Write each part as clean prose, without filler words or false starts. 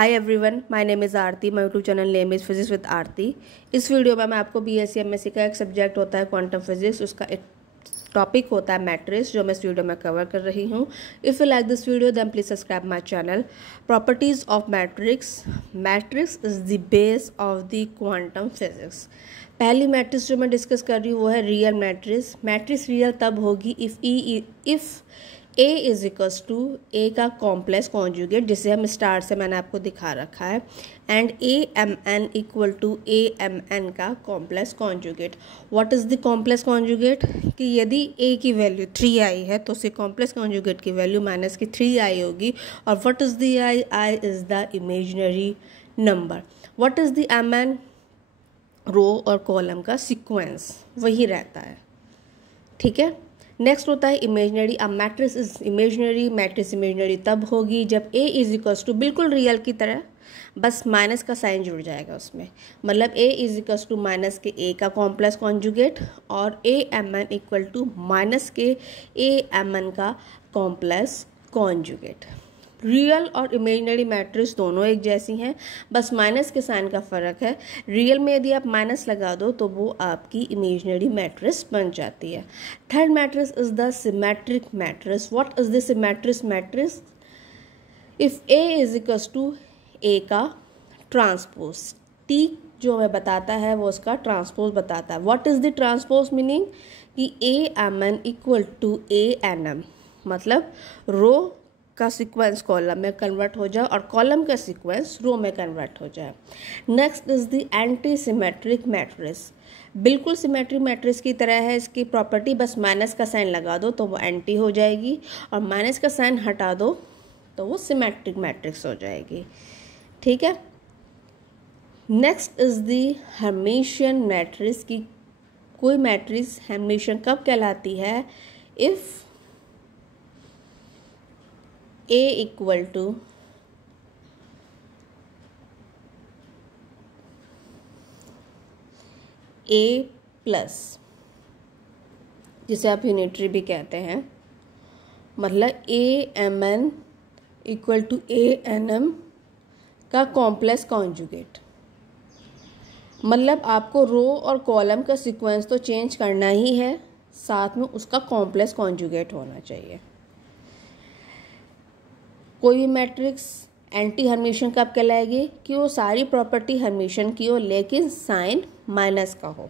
Hi everyone, my name is Aarti. My YouTube channel name is physics with Aarti. इस video में मैं आपको BSc MSc का एक सब्जेक्ट होता है क्वांटम फिजिक्स, उसका एक टॉपिक होता है मैट्रिक्स, जो मैं इस वीडियो में कवर कर रही हूँ। If you like this video then please subscribe my channel. Properties of matrix. Matrix is the base of the quantum physics. पहली मैट्रिक्स जो मैं डिस्कस कर रही हूँ वो है रियल मैट्रिक्स। मैट्रिक्स रियल तब होगी if A is equals to A का कॉम्प्लेक्स कॉन्जुगेट, जिसे हम स्टार से मैंने आपको दिखा रखा है, and A M N equal to A M N का complex conjugate. What is the complex conjugate? कि यदि ए की वैल्यू 3 आई है तो उसके कॉम्प्लेक्स कॉन्जुगेट की वैल्यू माइनस की 3 आई होगी। और what is the I? I is the imaginary number. What is the M N? Row और कॉलम का सीक्वेंस वही रहता है, ठीक है। नेक्स्ट होता है इमेजनरी। अब matrix is imaginary. Matrix imaginary तब होगी जब ए इज इक्वल्स टू, बिल्कुल रियल की तरह, बस माइनस का साइन जुड़ जाएगा उसमें। मतलब A is equals to minus के ए का कॉम्प्लेक्स कॉन्जुगेट और A M N equal to minus के ए एम एन का कॉम्प्लेक्स कॉन्जुगेट। रियल और इमेजिनरी मैट्रिक्स दोनों एक जैसी हैं, बस माइनस के साइन का फ़र्क है। रियल में यदि आप माइनस लगा दो तो वो आपकी इमेजिनरी मैट्रिक्स बन जाती है। Third matrix is the symmetric matrix. What is the symmetric matrix? If A is equals to A का ट्रांसपोज, टी जो हमें बताता है वो उसका ट्रांसपोज बताता है। What is the transpose? Meaning कि A M N equal to A N M, मतलब रो का सीक्वेंस कॉलम में कन्वर्ट हो जाए और कॉलम का सीक्वेंस रो में कन्वर्ट हो जाए। Next is the anti symmetric matrix. बिल्कुल सिमेट्रिक मैट्रिक्स की तरह है इसकी प्रॉपर्टी, बस माइनस का साइन लगा दो तो वो एंटी हो जाएगी और माइनस का साइन हटा दो तो वो सिमेट्रिक मैट्रिक्स हो जाएगी, ठीक है। Next is the hermitian matrix की कोई मैट्रिक्स हर्मिशियन कब कहलाती है? If A equal to A plus, जिसे आप यूनिटरी भी कहते हैं, मतलब A M N equal to A N M का कॉम्प्लेक्स कॉन्जुगेट। मतलब आपको रो और कॉलम का सीक्वेंस तो चेंज करना ही है, साथ में उसका कॉम्प्लेक्स कॉन्जुगेट होना चाहिए। कोई भी मैट्रिक्स एंटी हर्मिशियन कब कहलाएगी? कि वो सारी प्रॉपर्टी हर्मिशियन की हो लेकिन साइन माइनस का हो।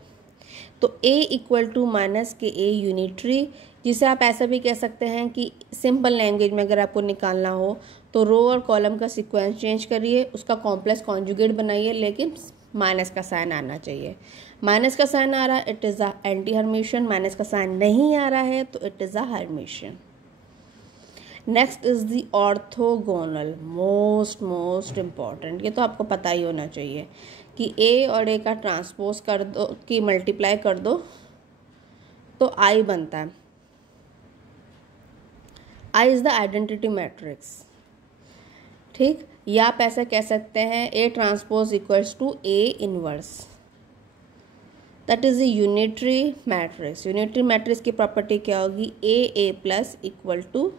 तो A इक्वल टू माइनस के A यूनिटरी, जिसे आप ऐसा भी कह सकते हैं कि सिंपल लैंग्वेज में अगर आपको निकालना हो तो रो और कॉलम का सीक्वेंस चेंज करिए, उसका कॉम्प्लेक्स कॉन्जुगेट बनाइए, लेकिन माइनस का साइन आना चाहिए। माइनस का साइन आ रहा है, it is a anti Hermitian. Minus का साइन नहीं आ रहा है तो it is a Hermitian. Next is the orthogonal, most important. ये तो आपको पता ही होना चाहिए कि ए और ए का ट्रांसपोज कर दो, कि मल्टीप्लाई कर दो तो आई बनता है। I is the identity matrix, ठीक। या आप ऐसा कह सकते हैं A transpose equals to A inverse, that is the unitary matrix. Unitary matrix की प्रॉपर्टी क्या होगी? A plus equal to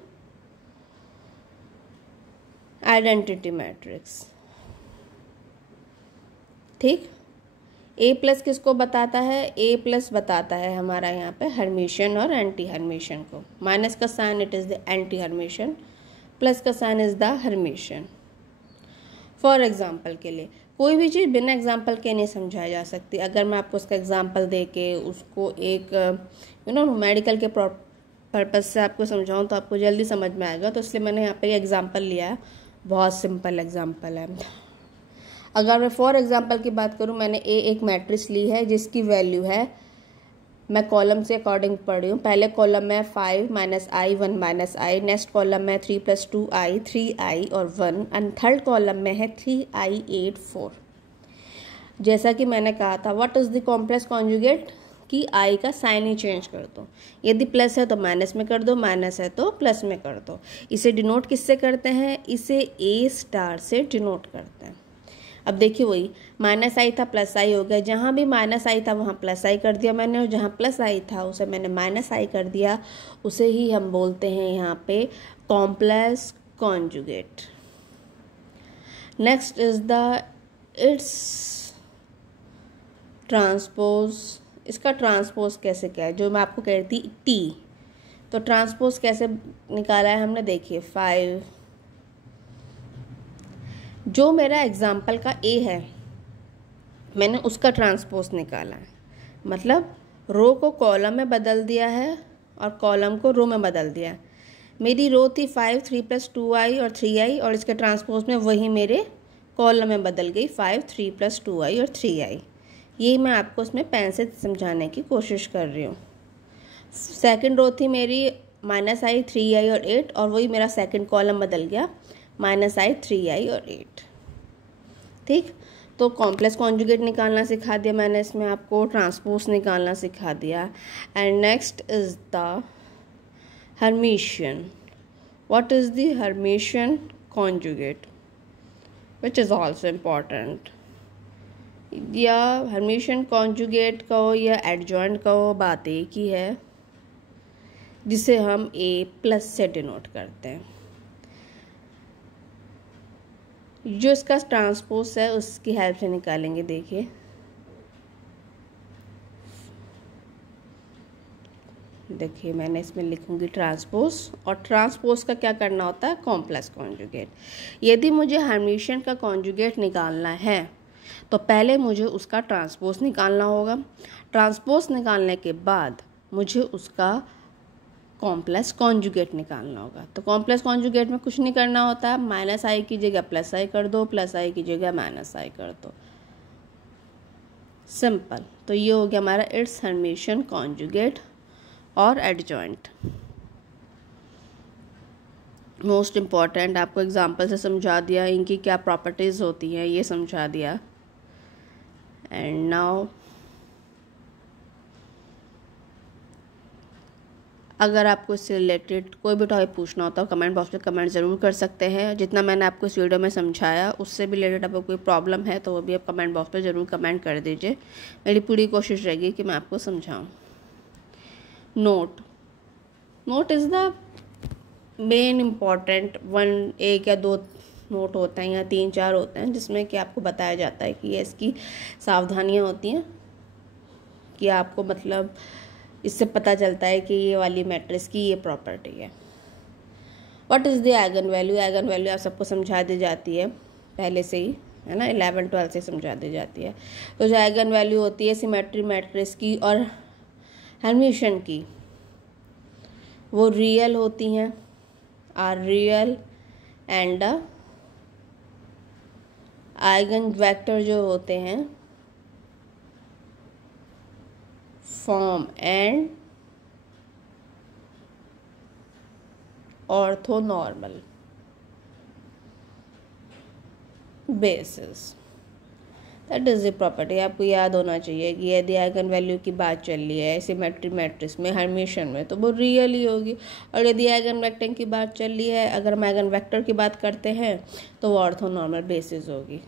identity matrix, ठीक। ए प्लस किसको बताता है? ए प्लस बताता है हमारा यहाँ पे हर्मिशियन और एंटी हर्मिशियन को। माइनस का sign it is the anti Hermitian, plus का sign is the Hermitian. For example के लिए कोई भी चीज़ बिना एग्जाम्पल के नहीं समझाई जा सकती। अगर मैं आपको उसका एग्जाम्पल दे के उसको एक मेडिकल के पर्पज़ से आपको समझाऊँ तो आपको जल्दी समझ में आएगा, तो इसलिए मैंने यहाँ पे एग्जाम्पल लिया है। बहुत सिंपल एग्जाम्पल है। अगर मैं फॉर एग्जाम्पल की बात करूँ, मैंने एक मैट्रिक्स ली है जिसकी वैल्यू है, मैं कॉलम से अकॉर्डिंग पढ़ रही हूँ। पहले कॉलम में 5 माइनस आई 1 माइनस आई, नेक्स्ट कॉलम में 3 प्लस 2 आई 3 आई और 1, एंड थर्ड कॉलम में है 3 आई 8 4। जैसा कि मैंने कहा था, what is the complex conjugate? कि आई का साइन ही चेंज कर दो। यदि प्लस है तो माइनस में कर दो, माइनस है तो प्लस में कर दो। इसे डिनोट किससे करते हैं? इसे ए स्टार से डिनोट करते हैं। अब देखिए वही माइनस आई था प्लस आई हो गया, जहाँ भी माइनस आई था वहाँ प्लस आई कर दिया मैंने, और जहाँ प्लस आई था उसे मैंने माइनस आई कर दिया। उसे ही हम बोलते हैं यहाँ पे complex conjugate. Next is the it's transpose. इसका ट्रांसपोज कैसे क्या है, जो मैं आपको कह रही थी टी, तो ट्रांसपोज कैसे निकाला है हमने, देखिए 5, जो मेरा एग्जाम्पल का ए है मैंने उसका ट्रांसपोज निकाला है, मतलब रो को कॉलम में बदल दिया है और कॉलम को रो में बदल दिया है। मेरी रो थी 5, 3 + 2i और 3i, और इसके ट्रांसपोज में वही मेरे कॉलम में बदल गई 5, 3 + 2i और 3i। ये मैं आपको इसमें पेन से समझाने की कोशिश कर रही हूँ। सेकंड रो थी मेरी -i, 3i और 8, और वही मेरा सेकंड कॉलम बदल गया -i, 3i और 8। ठीक, तो कॉम्प्लेक्स कॉन्जुगेट निकालना सिखा दिया मैंने इसमें आपको, ट्रांसपोज निकालना सिखा दिया। And next is the Hermitian. What is the Hermitian conjugate, which is also important. या हर्मिशियन कॉन्जुगेट कहो या एडजॉइंट कहो, बात एक ही है, जिसे हम a+ से डिनोट करते हैं। जो इसका ट्रांसपोज है उसकी हेल्प से निकालेंगे। देखिए मैंने इसमें लिखूंगी ट्रांसपोज, और ट्रांसपोज का क्या करना होता है, कॉम्प्लेक्स कॉन्जुगेट। यदि मुझे हर्मिशियन का कॉन्जुगेट निकालना है तो पहले मुझे उसका ट्रांसपोज निकालना होगा। ट्रांसपोज निकालने के बाद मुझे उसका कॉम्प्लेक्स कॉन्जुगेट निकालना होगा। तो कॉम्प्लेक्स कॉन्जुगेट में कुछ नहीं करना होता है, -i की जगह +i कर दो, +i की जगह -i कर दो, सिंपल। तो ये हो गया हमारा इट्स हर्मिशियन कॉन्जुगेट और एडजॉइंट। मोस्ट इम्पॉर्टेंट, आपको एग्जांपल से समझा दिया, इनकी क्या प्रॉपर्टीज़ होती हैं ये समझा दिया। एंड नाउ अगर आपको इससे रिलेटेड कोई भी टॉपिक पूछना होता है कमेंट बॉक्स में कमेंट ज़रूर कर सकते हैं। जितना मैंने आपको इस वीडियो में समझाया उससे भी रिलेटेड आपको कोई प्रॉब्लम है तो वो भी आप कमेंट बॉक्स में ज़रूर कमेंट कर दीजिए। मेरी पूरी कोशिश रहेगी कि मैं आपको समझाऊँ। Note is the main important one, 1 या 2 नोट होते हैं या 3-4 होते हैं, जिसमें कि आपको बताया जाता है कि ये इसकी सावधानियाँ होती हैं, कि आपको मतलब इससे पता चलता है कि ये वाली मैट्रिक्स की ये प्रॉपर्टी है। What is the eigen value. Eigen value आप सबको समझा दी जाती है पहले से ही, है ना, 11-12 से समझा दी जाती है। तो जो आइगन वैल्यू होती है सिमेट्री मैट्रिक्स की और हर्मिशियन की, वो रियल होती हैं, are real, and eigen vector जो होते हैं form and orthonormal basis. That is the property. आपको याद होना चाहिए कि यदि आइगन वैल्यू की बात चल रही है सिमेट्री मैट्रिक्स में, हर्मिशियन में, तो वो रियल ही होगी, और यदि आइगन वेक्टर की बात चल रही है, अगर हम आइगन वेक्टर की बात करते हैं तो वो ऑर्थोनॉर्मल बेसिस होगी।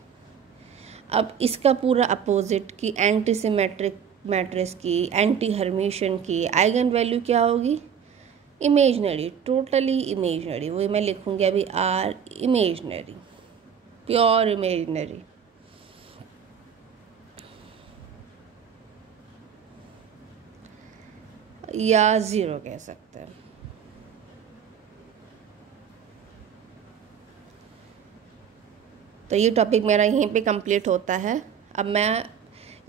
अब इसका पूरा अपोजिट की एंटी सिमेट्रिक मैट्रिक्स की, एंटी हर्मिशियन की आइगन वैल्यू क्या होगी, इमेजनरी, टोटली इमेजनरी। वही मैं लिखूंगी अभी, आर इमेजनरी, प्योर इमेजनरी। या 0 कह सकते हैं। तो ये टॉपिक मेरा यहीं पे कंप्लीट होता है। अब मैं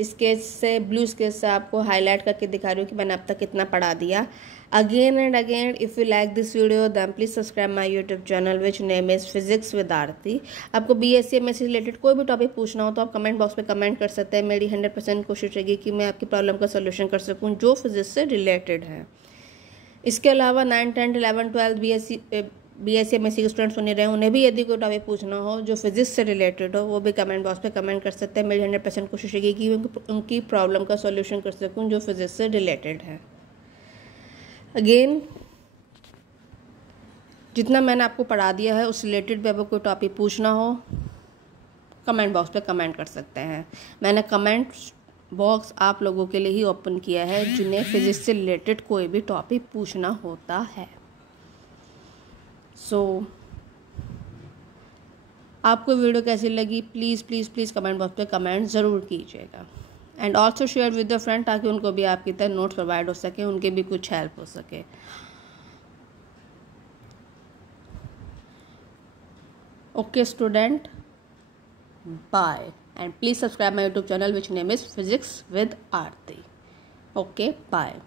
स्केच से, ब्लू स्केच से आपको हाईलाइट करके दिखा रही हूँ कि मैंने अब तक कितना पढ़ा दिया। Again and again, if you like this video then please subscribe my YouTube channel which name is physics with Aarti. आपको BSc MSc से रिलेटेड कोई भी टॉपिक पूछना हो तो आप कमेंट बॉक्स में कमेंट कर सकते हैं। मेरी 100% कोशिश रहेगी कि मैं आपकी प्रॉब्लम का सोल्यूशन कर सकूँ जो फिजिक्स से रिलेटेड है। इसके अलावा 9, 10, 11, 12 BSc MSc के स्टूडेंट्स सुने रहे हैं, उन्हें भी यदि कोई टॉपिक पूछना हो जो फिजिक्स से रिलेटेड हो, वो भी कमेंट बॉक्स पे कमेंट कर सकते हैं। मेरी 100% कोशिश रहेगी कि उनकी प्रॉब्लम का सॉल्यूशन कर सकूं जो फिजिक्स से रिलेटेड है। अगेन, जितना मैंने आपको पढ़ा दिया है उस रिलेटेड भी अगर कोई टॉपिक पूछना हो कमेंट बॉक्स पे कमेंट कर सकते हैं। मैंने कमेंट बॉक्स आप लोगों के लिए ही ओपन किया है जिन्हें फिजिक्स से रिलेटेड कोई भी टॉपिक पूछना होता है। सो आपको वीडियो कैसी लगी please please please comment box पे कमेंट ज़रूर कीजिएगा। And also share with your friend, ताकि उनको भी आपकी तरह नोट्स प्रोवाइड हो सके, उनके भी कुछ हेल्प हो सके। Okay student, bye, and please subscribe my YouTube channel which name is physics with Aarti. Okay, bye.